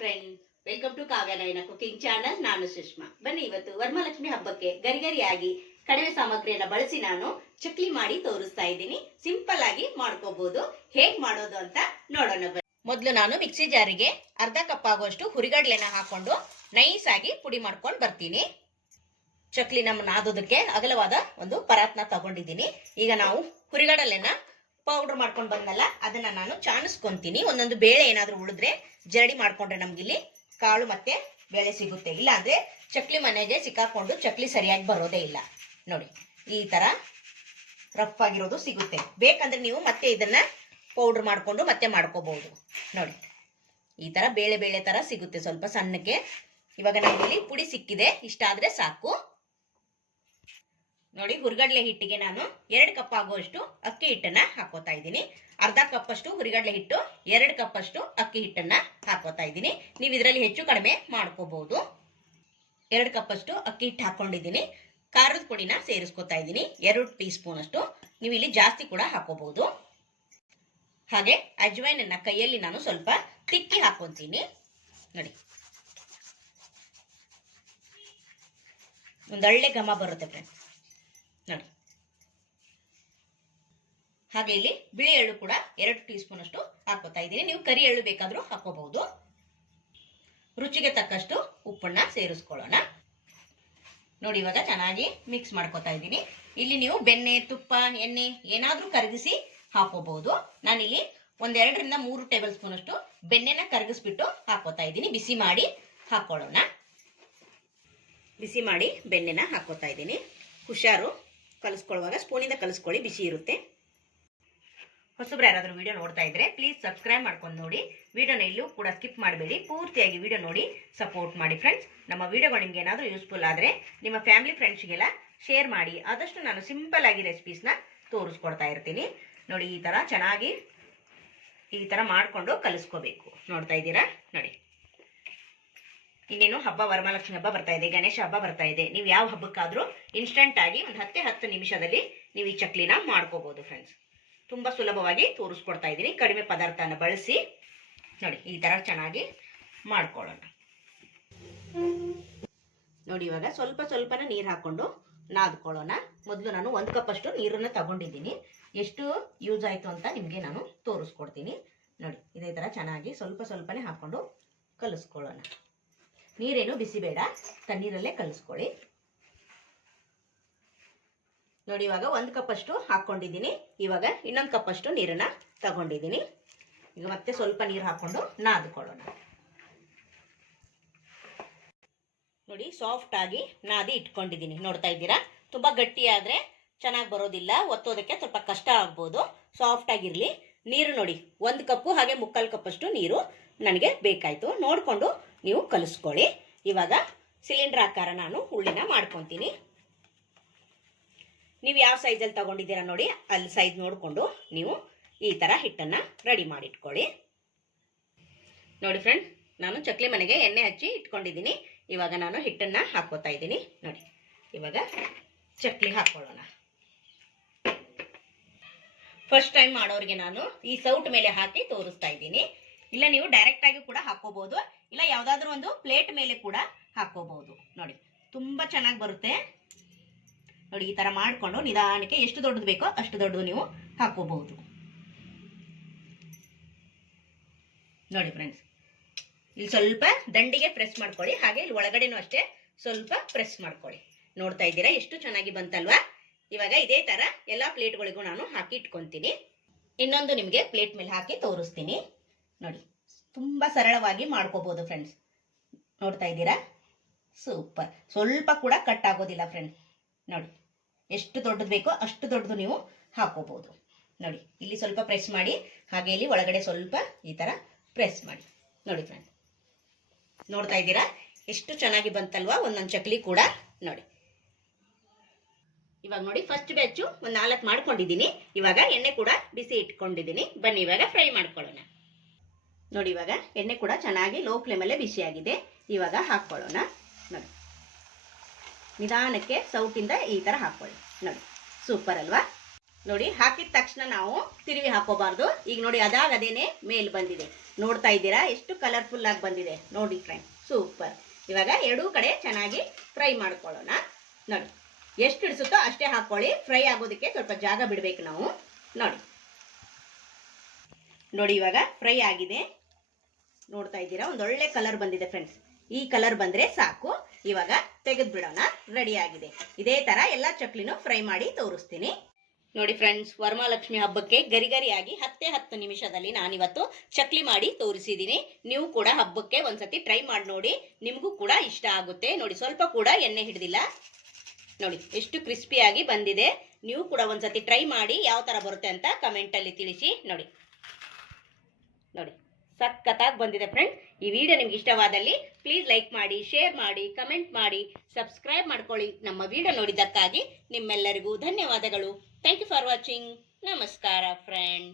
Friend welcome to Kavyanayana cooking channel ನಾನು ಸುಷ್ಮಾ. ಬನ್ನಿ ಇವತ್ತು ವರಮಹಾಲಕ್ಷ್ಮಿ ಹಬ್ಬಕ್ಕೆ ಗರಿಗರಿಯಾಗಿ ಕಡಿಮೆ ಸಾಮಗ್ರಿಯನ್ನ ಬಳಸಿ ನಾನು ಚಕ್ಲಿ ಮಾಡಿ ತೋರಿಸ್ತಾ ಇದ್ದೀನಿ. ಸಿಂಪಲ್ ಆಗಿ ಮಾಡ್ಕೋಬಹುದು ಹೇಗ್ ಮಾಡೋದು ಅಂತ ನೋಡೋಣ ಬನ್ನಿ. ಮೊದಲು ನಾನು ಮಿಕ್ಸಿ ಜಾರಿಗೆ ಅರ್ಧ ಕಪ್ ಆಗುವಷ್ಟು ಹುರಿಗಡ್ಲೆನ ಹಾಕೊಂಡು ನೈಸ್ ಆಗಿ ಪುಡಿ ಮಾಡ್ಕೊಂಡು ಬರ್ತೀನಿ. ಚಕ್ಲಿ ನಮ್ಮ ನಾದೋದಕ್ಕೆ ಅಗಲವಾದ ಒಂದು ಪರಾತ್ನ ತಗೊಂಡಿದ್ದೀನಿ. ಈಗ ನಾವು ಹುರಿಗಡಲೆನ ಪೌಡರ್ ಮಾಡ್ಕೊಂಡು ಬಂದಲ್ಲ ಅದನ್ನ ನಾನು ಚಾಣಿಸ್ಕೊಂತೀನಿ. ಒಂದೊಂದು ಬೇಳೆ ಏನಾದರೂ ಉಳಿದ್ರೆ ಜರಡಿ ಮಾಡ್ಕೊಂಡ್ರೆ ನಮ್ಗಿಲ್ಲಿ ಕಾಳು ಮತ್ತೆ ಬೇಳೆ ಸಿಗುತ್ತೆ. ಇಲ್ಲ ಅಂದ್ರೆ ಚಕ್ಲಿ ಮನೆಗೆ ಸಿಕ್ಕಾಕೊಂಡು ಚಕ್ಲಿ ಸರಿಯಾಗಿ ಬರೋದೇ ಇಲ್ಲ. ನೋಡಿ, ಈ ತರ ರಫ್ ಆಗಿರೋದು ಸಿಗುತ್ತೆ. ಬೇಕಂದ್ರೆ ನೀವು ಮತ್ತೆ ಇದನ್ನ ಪೌಡರ್ ಮಾಡ್ಕೊಂಡು ಮತ್ತೆ ಮಾಡ್ಕೋಬಹುದು. ನೋಡಿ, ಈ ತರ ಬೇಳೆ ಬೇಳೆ ತರ ಸಿಗುತ್ತೆ ಸ್ವಲ್ಪ ಸಣ್ಣಕ್ಕೆ ಇವಾಗ ನಮ್ಗಿಲ್ಲಿ ಪುಡಿ ಸಿಕ್ಕಿದೆ. ಇಷ್ಟಾದ್ರೆ ಸಾಕು. ನೋಡಿ, ಹುರಿಗಡಲೆ ಹಿಟ್ಟಿಗೆ ನಾನು ಎರಡು ಕಪ್ ಆಗುವಷ್ಟು ಅಕ್ಕಿ ಹಿಟ್ಟನ್ನ ಹಾಕೋತಾ ಇದ್ದೀನಿ. ಅರ್ಧ ಕಪ್ ಅಷ್ಟು ಹುರಿಗಡ್ಲೆ ಹಿಟ್ಟು, ಎರಡು ಕಪ್ ಅಷ್ಟು ಅಕ್ಕಿ ಹಿಟ್ಟನ್ನ ಹಾಕೋತಾ ಇದ್ದೀನಿ. ನೀವು ಇದರಲ್ಲಿ ಹೆಚ್ಚು ಕಡಿಮೆ ಮಾಡ್ಕೋಬಹುದು. ಎರಡು ಕಪ್ ಅಷ್ಟು ಅಕ್ಕಿ ಹಿಟ್ಟು ಹಾಕೊಂಡಿದ್ದೀನಿ. ಖಾರದ ಪುಡಿನ ಸೇರಿಸ್ಕೊತಾ ಇದ್ದೀನಿ. ಎರಡು ಟೀ ಸ್ಪೂನ್ ಅಷ್ಟು. ನೀವು ಇಲ್ಲಿ ಜಾಸ್ತಿ ಕೂಡ ಹಾಕೋಬಹುದು. ಹಾಗೆ ಅಜ್ವೈನ್ ಅನ್ನ ಕೈಯಲ್ಲಿ ನಾನು ಸ್ವಲ್ಪ ತಿಕ್ಕಿ ಹಾಕೊಂತೀನಿ. ನೋಡಿ. ಒಂದೊಳ್ಳೆ ಘಮ ಬರುತ್ತೆ ಫ್ರೆಂಡ್ಸ್ ನೋಡಿ. ಹಾಗೆ ಇಲ್ಲಿ ಬಿಳಿ ಎಳ್ಳು ಕೂಡ ಎರಡು ಟೀ ಸ್ಪೂನ್ ಅಷ್ಟು ಹಾಕೋತಾ ಇದ್ದೀನಿ. ನೀವು ಕರಿ ಎಳ್ಳು ಬೇಕಾದರೂ ಹಾಕೋಬಹುದು ರುಚಿಗೆ ತಕ್ಕಷ್ಟು ಉಪ್ಪನ್ನ ಸೇರಿಸ್ಕೊಳ್ಳೋಣ. ನೋಡಿ, ಇವಾಗ ಚೆನ್ನಾಗಿ ಮಿಕ್ಸ್ ಮಾಡ್ಕೋತಾ ಇದ್ದೀನಿ. ಇಲ್ಲಿ ನೀವು ಬೆಣ್ಣೆ, ತುಪ್ಪ, ಎಣ್ಣೆ ಏನಾದರೂ ಕರಗಿಸಿ ಹಾಕೋಬಹುದು ನಾನಿಲ್ಲಿ ಒಂದೆರಡರಿಂದ ಮೂರು ಟೇಬಲ್ ಸ್ಪೂನ್ ಅಷ್ಟು ಬೆಣ್ಣೆನ ಕರಗಿಸ್ಬಿಟ್ಟು ಹಾಕೋತಾ ಇದ್ದೀನಿ. ಬಿಸಿ ಮಾಡಿ ಹಾಕೊಳ್ಳೋಣ ಬಿಸಿ ಮಾಡಿ ಬೆಣ್ಣೆನ ಹಾಕೋತಾ ಇದ್ದೀನಿ. ಹುಷಾರು ಕಲಿಸ್ಕೊಳ್ಳುವಾಗ ಸ್ಪೂನಿಂದ ಕಲಿಸ್ಕೊಳ್ಳಿ, ಬಿಸಿ ಇರುತ್ತೆ. ಹೊಸಬ್ರು ಯಾರಾದರೂ ವಿಡಿಯೋ ನೋಡ್ತಾ ಇದ್ರೆ ಪ್ಲೀಸ್ ಸಬ್ಸ್ಕ್ರೈಬ್ ಮಾಡ್ಕೊಂಡು ನೋಡಿ. ವಿಡಿಯೋನ ಇಲ್ಲೂ ಕೂಡ ಸ್ಕಿಪ್ ಮಾಡಬೇಡಿ. ಪೂರ್ತಿಯಾಗಿ ವಿಡಿಯೋ ನೋಡಿ ಸಪೋರ್ಟ್ ಮಾಡಿ ಫ್ರೆಂಡ್ಸ್ ನಮ್ಮ ವಿಡಿಯೋಗಳು ನಿಮ್ಗೆ ಏನಾದರೂ ಯೂಸ್ಫುಲ್ ಆದರೆ ನಿಮ್ಮ ಫ್ಯಾಮಿಲಿ ಫ್ರೆಂಡ್ಸ್ಗೆಲ್ಲ ಶೇರ್ ಮಾಡಿ. ಆದಷ್ಟು ನಾನು ಸಿಂಪಲ್ ಆಗಿ ರೆಸಿಪೀಸ್ನ ತೋರಿಸ್ಕೊಡ್ತಾ ಇರ್ತೀನಿ. ನೋಡಿ ಈ ಥರ ಚೆನ್ನಾಗಿ ಈ ಥರ ಮಾಡಿಕೊಂಡು ಕಲಿಸ್ಕೋಬೇಕು. ನೋಡ್ತಾ ಇದ್ದೀರಾ? ನೋಡಿ. ಇನ್ನೇನು ಹಬ್ಬ, ವರಮಹಾಲಕ್ಷ್ಮಿ ಹಬ್ಬ ಬರ್ತಾ ಇದೆ, ಗಣೇಶ ಹಬ್ಬ ಬರ್ತಾ ಇದೆ. ನೀವು ಯಾವ ಹಬ್ಬಕ್ಕಾದ್ರೂ ಇನ್ಸ್ಟೆಂಟ್ ಆಗಿ ಒಂದು ಹತ್ತೇ ಹತ್ತು ನಿಮಿಷದಲ್ಲಿ ನೀವು ಈ ಚಕ್ಲಿನ ಮಾಡ್ಕೋಬಹುದು ಫ್ರೆಂಡ್ಸ್ ತುಂಬಾ ಸುಲಭವಾಗಿ ತೋರಿಸ್ಕೊಡ್ತಾ ಇದ್ದೀನಿ. ಕಡಿಮೆ ಪದಾರ್ಥನ ಬಳಸಿ ನೋಡಿ, ಈ ತರ ಚೆನ್ನಾಗಿ ಮಾಡ್ಕೊಳ್ಳೋಣ. ನೋಡಿ, ಇವಾಗ ಸ್ವಲ್ಪ ಸ್ವಲ್ಪನ ನೀರು ಹಾಕೊಂಡು ನಾದ್ಕೊಳ್ಳೋಣ. ಮೊದಲು ನಾನು ಒಂದು ಕಪ್ ಅಷ್ಟು ನೀರನ್ನ ತಗೊಂಡಿದ್ದೀನಿ. ಎಷ್ಟು ಯೂಸ್ ಆಯ್ತು ಅಂತ ನಿಮಗೆ ನಾನು ತೋರಿಸ್ಕೊಡ್ತೀನಿ. ನೋಡಿ, ಇದೇ ತರ ಚೆನ್ನಾಗಿ ಸ್ವಲ್ಪ ಸ್ವಲ್ಪನೇ ಹಾಕೊಂಡು ಕಲಿಸ್ಕೊಳ್ಳೋಣ. ನೀರೇನು ಬಿಸಿ ಬೇಡ ತಣ್ಣೀರಲ್ಲೇ ಕಲಿಸ್ಕೊಳ್ಳಿ. ನೋಡಿ, ಇವಾಗ ಒಂದು ಕಪ್ ಅಷ್ಟು ಹಾಕೊಂಡಿದ್ದೀನಿ ಇವಾಗ ಇನ್ನೊಂದು ಕಪ್ ಅಷ್ಟು ನೀರನ್ನ ತಗೊಂಡಿದ್ದೀನಿ. ಈಗ ಮತ್ತೆ ಸ್ವಲ್ಪ ನೀರು ಹಾಕೊಂಡು ನಾದ್ಕೊಳ್ಳೋಣ. ನೋಡಿ ಸಾಫ್ಟ್ ಆಗಿ ನಾದಿ ಇಟ್ಕೊಂಡಿದ್ದೀನಿ. ನೋಡ್ತಾ ಇದ್ದೀರಾ? ತುಂಬಾ ಗಟ್ಟಿ ಆದ್ರೆ ಚೆನ್ನಾಗಿ ಬರೋದಿಲ್ಲ. ಒತ್ತೋದಕ್ಕೆ ಸ್ವಲ್ಪ ಕಷ್ಟ ಆಗ್ಬೋದು. ಸಾಫ್ಟ್ ಆಗಿರ್ಲಿ. ನೀರು ನೋಡಿ, ಒಂದು ಕಪ್ಪು ಹಾಗೆ ಮುಕ್ಕಾಲು ಕಪ್ಪಷ್ಟು ನೀರು ನನಗೆ ಬೇಕಾಯಿತು. ನೋಡಿಕೊಂಡು ನೀವು ಕಲಿಸ್ಕೊಳ್ಳಿ. ಇವಾಗ ಸಿಲಿಂಡರ್ ಆಕಾರ ನಾನು ಹುಳ್ಳಿನ ಮಾಡ್ಕೊತೀನಿ. ನೀವು ಯಾವ ಸೈಜಲ್ಲಿ ತಗೊಂಡಿದ್ದೀರಾ ನೋಡಿ ಅಲ್ಲಿ ಸೈಜ್ ನೋಡಿಕೊಂಡು ನೀವು ಈ ಥರ ಹಿಟ್ಟನ್ನು ರೆಡಿ ಮಾಡಿಟ್ಕೊಳ್ಳಿ. ನೋಡಿ ಫ್ರೆಂಡ್ ನಾನು ಚಕ್ಲಿ ಮನೆಗೆ ಎಣ್ಣೆ ಹಚ್ಚಿ ಇಟ್ಕೊಂಡಿದ್ದೀನಿ. ಇವಾಗ ನಾನು ಹಿಟ್ಟನ್ನು ಹಾಕೋತಾ ಇದ್ದೀನಿ. ನೋಡಿ, ಇವಾಗ ಚಕ್ಲಿ ಹಾಕೊಳ್ಳೋಣ ಫಸ್ಟ್ ಟೈಮ್ ಮಾಡೋರಿಗೆ ನಾನು ಈ ಸೌಟ್ ಮೇಲೆ ಹಾಕಿ ತೋರಿಸ್ತಾ ಇದ್ದೀನಿ. ಇಲ್ಲ, ನೀವು ಡೈರೆಕ್ಟ್ ಆಗಿ ಕೂಡ ಹಾಕೋಬಹುದು ಇಲ್ಲ, ಯಾವ್ದಾದ್ರು ಒಂದು ಪ್ಲೇಟ್ ಮೇಲೆ ಕೂಡ ಹಾಕೋಬಹುದು ನೋಡಿ, ತುಂಬಾ ಚೆನ್ನಾಗಿ ಬರುತ್ತೆ. ನೋಡಿ, ಈ ತರ ಮಾಡ್ಕೊಂಡು ನಿಧಾನಕ್ಕೆ ಎಷ್ಟು ದೊಡ್ಡದು ಬೇಕೋ ಅಷ್ಟು ದೊಡ್ಡದು ನೀವು ಹಾಕೋಬಹುದು ನೋಡಿ ಫ್ರೆಂಡ್ಸ್ ಇಲ್ಲಿ ಸ್ವಲ್ಪ ದಂಡಿಗೆ ಪ್ರೆಸ್ ಮಾಡ್ಕೊಳ್ಳಿ. ಹಾಗೆ ಇಲ್ಲಿ ಒಳಗಡೆನೂ ಅಷ್ಟೇ ಸ್ವಲ್ಪ ಪ್ರೆಸ್ ಮಾಡ್ಕೊಳ್ಳಿ. ನೋಡ್ತಾ ಇದ್ದೀರಾ? ಎಷ್ಟು ಚೆನ್ನಾಗಿ ಬಂತಲ್ವಾ? ಇವಾಗ ಇದೇ ತರ ಎಲ್ಲಾ ಪ್ಲೇಟ್ಗಳಿಗೂ ನಾನು ಹಾಕಿ ಇಟ್ಕೊಂತೀನಿ. ಇನ್ನೊಂದು ನಿಮಗೆ ಪ್ಲೇಟ್ ಮೇಲೆ ಹಾಕಿ ತೋರಿಸ್ತೀನಿ. ನೋಡಿ, ತುಂಬಾ ಸರಳವಾಗಿ ಮಾಡ್ಕೋಬಹುದು ಫ್ರೆಂಡ್ಸ್ ನೋಡ್ತಾ ಇದ್ದೀರಾ? ಸೂಪರ್ ಸ್ವಲ್ಪ ಕೂಡ ಕಟ್ ಆಗೋದಿಲ್ಲ ಫ್ರೆಂಡ್ ನೋಡಿ, ಎಷ್ಟು ದೊಡ್ಡದು ಬೇಕೋ ಅಷ್ಟು ದೊಡ್ಡದು ನೀವು ಹಾಕೋಬಹುದು ನೋಡಿ, ಇಲ್ಲಿ ಸ್ವಲ್ಪ ಪ್ರೆಸ್ ಮಾಡಿ, ಹಾಗೆ ಇಲ್ಲಿ ಒಳಗಡೆ ಸ್ವಲ್ಪ ಈ ತರ ಪ್ರೆಸ್ ಮಾಡಿ. ನೋಡಿ ಫ್ರೆಂಡ್ ನೋಡ್ತಾ ಇದ್ದೀರಾ? ಎಷ್ಟು ಚೆನ್ನಾಗಿ ಬಂತಲ್ವಾ? ಒಂದೊಂದು ಚಕ್ಲಿ ಕೂಡ. ನೋಡಿ ಇವಾಗ ನೋಡಿ ಫಸ್ಟ್ ಬ್ಯಾಚು ಒಂದು ನಾಲ್ಕು ಮಾಡ್ಕೊಂಡಿದ್ದೀನಿ. ಇವಾಗ ಎಣ್ಣೆ ಕೂಡ ಬಿಸಿ ಇಟ್ಕೊಂಡಿದ್ದೀನಿ. ಬನ್ನಿ, ಇವಾಗ ಫ್ರೈ ಮಾಡ್ಕೊಳ್ಳೋಣ. ನೋಡಿ ಇವಾಗ ಎಣ್ಣೆ ಕೂಡ ಚೆನ್ನಾಗಿ ಲೋ ಫ್ಲೇಮಲ್ಲೇ ಬಿಸಿಯಾಗಿದೆ ಇವಾಗ ಹಾಕ್ಕೊಳ್ಳೋಣ. ನೋಡಿ. ನಿಧಾನಕ್ಕೆ ಸೌಟಿಂದ ಈ ಥರ ಹಾಕ್ಕೊಳ್ಳಿ. ನೋಡಿ. ಸೂಪರ್ ಅಲ್ವಾ? ನೋಡಿ, ಹಾಕಿದ ತಕ್ಷಣ ನಾವು ತಿರುವಿ ಹಾಕೋಬಾರ್ದು ಈಗ ನೋಡಿ, ಅದಾಗ ಅದೇನೆ ಮೇಲ್ ಬಂದಿದೆ. ನೋಡ್ತಾ ಇದ್ದೀರಾ? ಎಷ್ಟು ಕಲರ್ಫುಲ್ ಆಗಿ ಬಂದಿದೆ. ನೋಡಿ ಫ್ರೆಂಡ್ ಸೂಪರ್ ಇವಾಗ ಎರಡೂ ಕಡೆ ಚೆನ್ನಾಗಿ ಫ್ರೈ ಮಾಡ್ಕೊಳ್ಳೋಣ. ನೋಡಿ. ಎಷ್ಟು ಹಿಡಿಸುತ್ತೋ ಅಷ್ಟೇ ಹಾಕೊಳ್ಳಿ. ಫ್ರೈ ಆಗೋದಕ್ಕೆ ಸ್ವಲ್ಪ ಜಾಗ ಬಿಡಬೇಕು ನಾವು. ನೋಡಿ. ನೋಡಿ ಇವಾಗ ಫ್ರೈ ಆಗಿದೆ. ನೋಡ್ತಾ ಇದ್ದೀರಾ? ಒಂದೊಳ್ಳೆ ಕಲರ್ ಬಂದಿದೆ ಫ್ರೆಂಡ್ಸ್ ಈ ಕಲರ್ ಬಂದ್ರೆ ಸಾಕು. ಇವಾಗ ತೆಗೆದು ಬಿಡೋಣ ರೆಡಿ ಆಗಿದೆ. ಇದೇ ತರ ಎಲ್ಲ ಚಕ್ಲಿನೂ ಫ್ರೈ ಮಾಡಿ ತೋರಿಸ್ತೀನಿ. ನೋಡಿ ಫ್ರೆಂಡ್ಸ್ ವರಮಹಾಲಕ್ಷ್ಮಿ ಹಬ್ಬಕ್ಕೆ ಗರಿಗರಿಯಾಗಿ ಗರಿಯಾಗಿ ಹತ್ತೆ ಹತ್ತು ನಿಮಿಷದಲ್ಲಿ ನಾನಿವತ್ತು ಚಕ್ಲಿ ಮಾಡಿ ತೋರಿಸಿದ್ದೀನಿ. ನೀವು ಕೂಡ ಹಬ್ಬಕ್ಕೆ ಒಂದ್ಸತಿ ಟ್ರೈ ಮಾಡಿ ನೋಡಿ. ನಿಮಗೂ ಕೂಡ ಇಷ್ಟ ಆಗುತ್ತೆ. ನೋಡಿ, ಸ್ವಲ್ಪ ಕೂಡ ಎಣ್ಣೆ ಹಿಡಿದಿಲ್ಲ. ನೋಡಿ, ಎಷ್ಟು ಕ್ರಿಸ್ಪಿಯಾಗಿ ಬಂದಿದೆ. ನೀವು ಕೂಡ ಒಂದ್ಸತಿ ಟ್ರೈ ಮಾಡಿ ಯಾವ ತರ ಬರುತ್ತೆ ಅಂತ ಕಮೆಂಟಲ್ಲಿ ತಿಳಿಸಿ. ನೋಡಿ ನೋಡಿ, ಸಖತ್ತಾಗಿ ಬಂದಿದೆ ಫ್ರೆಂಡ್ ಈ ವಿಡಿಯೋ ನಿಮ್ಗೆ ಇಷ್ಟವಾದಲ್ಲಿ ಪ್ಲೀಸ್ ಲೈಕ್ ಮಾಡಿ ಶೇರ್ ಮಾಡಿ ಕಮೆಂಟ್ ಮಾಡಿ ಸಬ್ಸ್ಕ್ರೈಬ್ ಮಾಡ್ಕೊಳ್ಳಿ. ನಮ್ಮ ವಿಡಿಯೋ ನೋಡಿದ್ದಕ್ಕಾಗಿ ನಿಮ್ಮೆಲ್ಲರಿಗೂ ಧನ್ಯವಾದಗಳು. ಥ್ಯಾಂಕ್ ಯು ಫಾರ್ ವಾಚಿಂಗ್ ನಮಸ್ಕಾರ ಫ್ರೆಂಡ್